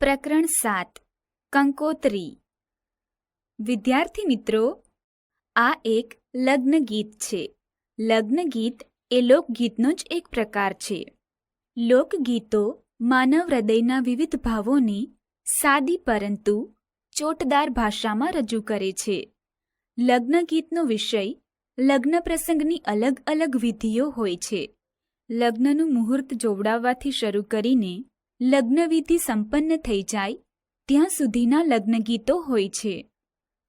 પ્રકરણ 7 કંકોત્રી. વિદ્યાર્થી મિત્રો, આ એક લગ્ન ગીત છે. લગ્ન ગીત એ લોકગીતનો જ એક પ્રકાર છે. લોકગીતો માનવ હૃદયના વિવિધ ભાવોને સાદી પરંતુ ચોટદાર ભાષામાં રજૂ કરે છે. લગ્ન ગીતનો વિષય લગ્ન પ્રસંગની અલગ અલગ વિધિઓ હોય છે. લગ્નનું મુહૂર્ત જોવડાવવાથી શરૂ કરીને લગ્નવિધિ સંપન્ન થઈ જાય ત્યાં સુધીના લગ્નગીતો હોય છે.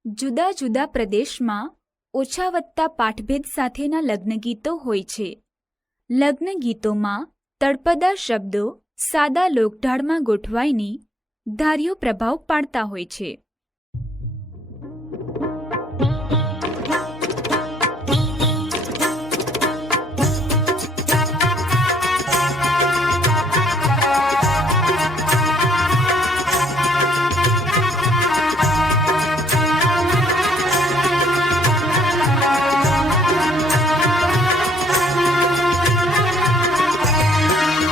જુદા જુદા પ્રદેશમાં ઓછા વત્તા પાઠભેદ સાથેના લગ્નગીતો હોય છે. લગ્નગીતોમાં તળપદા શબ્દો સાદા લોકઢાળમાં ગોઠવાઈને ધાર્યો પ્રભાવ પાડતા હોય છે.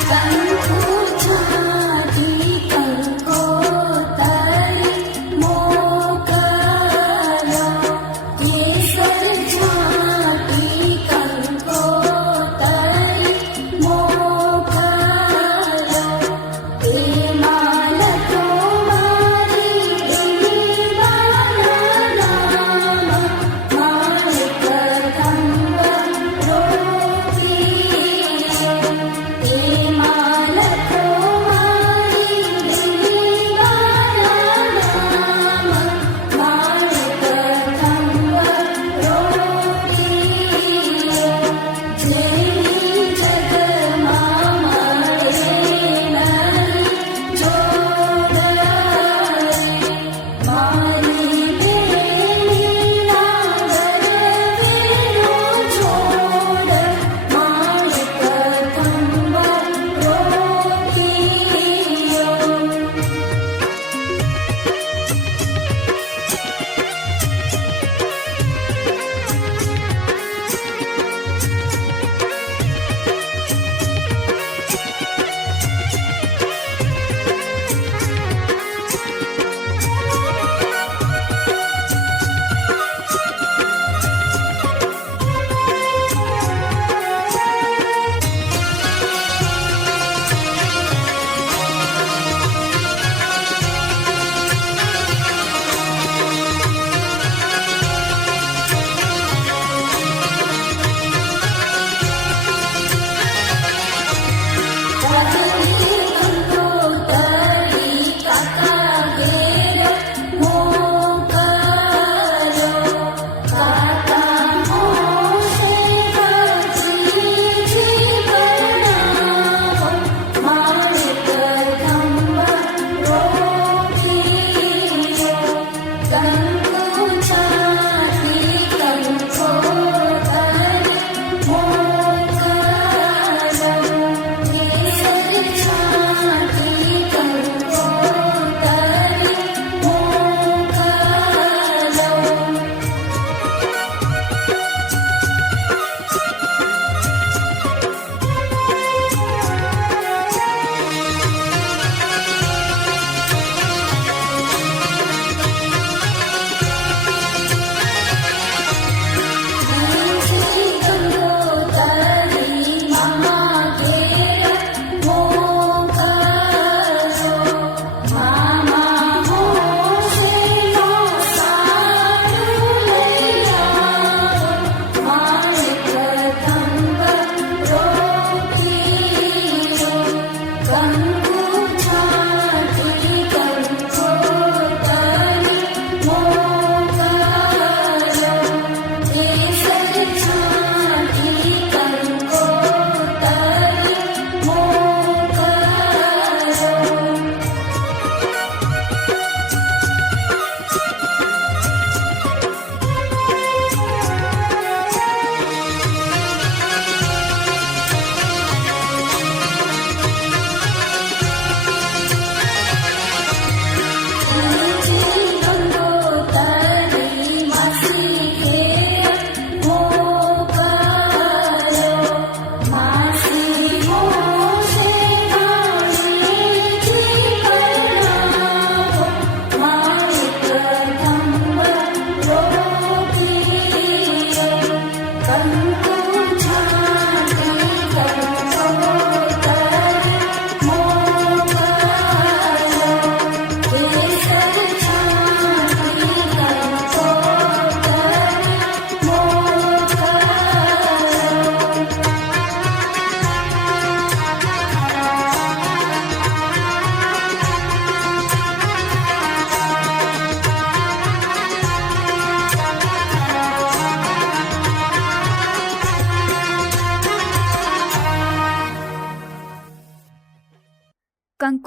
કંકુ છાંટી કંકોતરી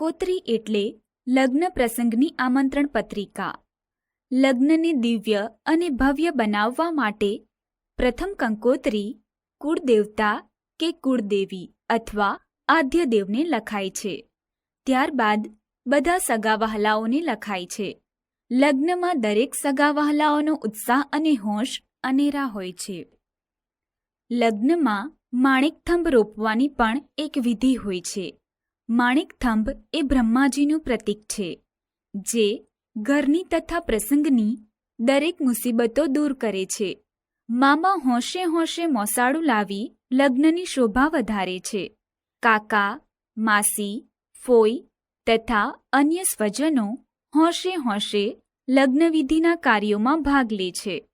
કંકોત્રી એટલે લગ્ન પ્રસંગની આમંત્રણ પત્રિકા. લગ્નને દિવ્ય અને ભવ્ય બનાવવા માટે પ્રથમ કંકોત્રી કુળદેવતા કે કુળદેવી અથવા આદ્યદેવને લખાય છે. ત્યારબાદ બધા સગાવહાલાઓને લખાય છે. લગ્નમાં દરેક સગાવહાલાઓનો ઉત્સાહ અને હોશ અનેરા હોય છે. લગ્નમાં માણેકથંભ રોપવાની પણ એક વિધિ હોય છે. માણેકથંભ એ બ્રહ્માજીનું પ્રતીક છે, જે ઘરની તથા પ્રસંગની દરેક મુસીબતો દૂર કરે છે. મામા હોંશે હોંશે મોસાળું લાવી લગ્નની શોભા વધારે છે. કાકા, માસી, ફોઈ તથા અન્ય સ્વજનો હોંશે હોંશે લગ્નવિધિના કાર્યોમાં ભાગ લે છે.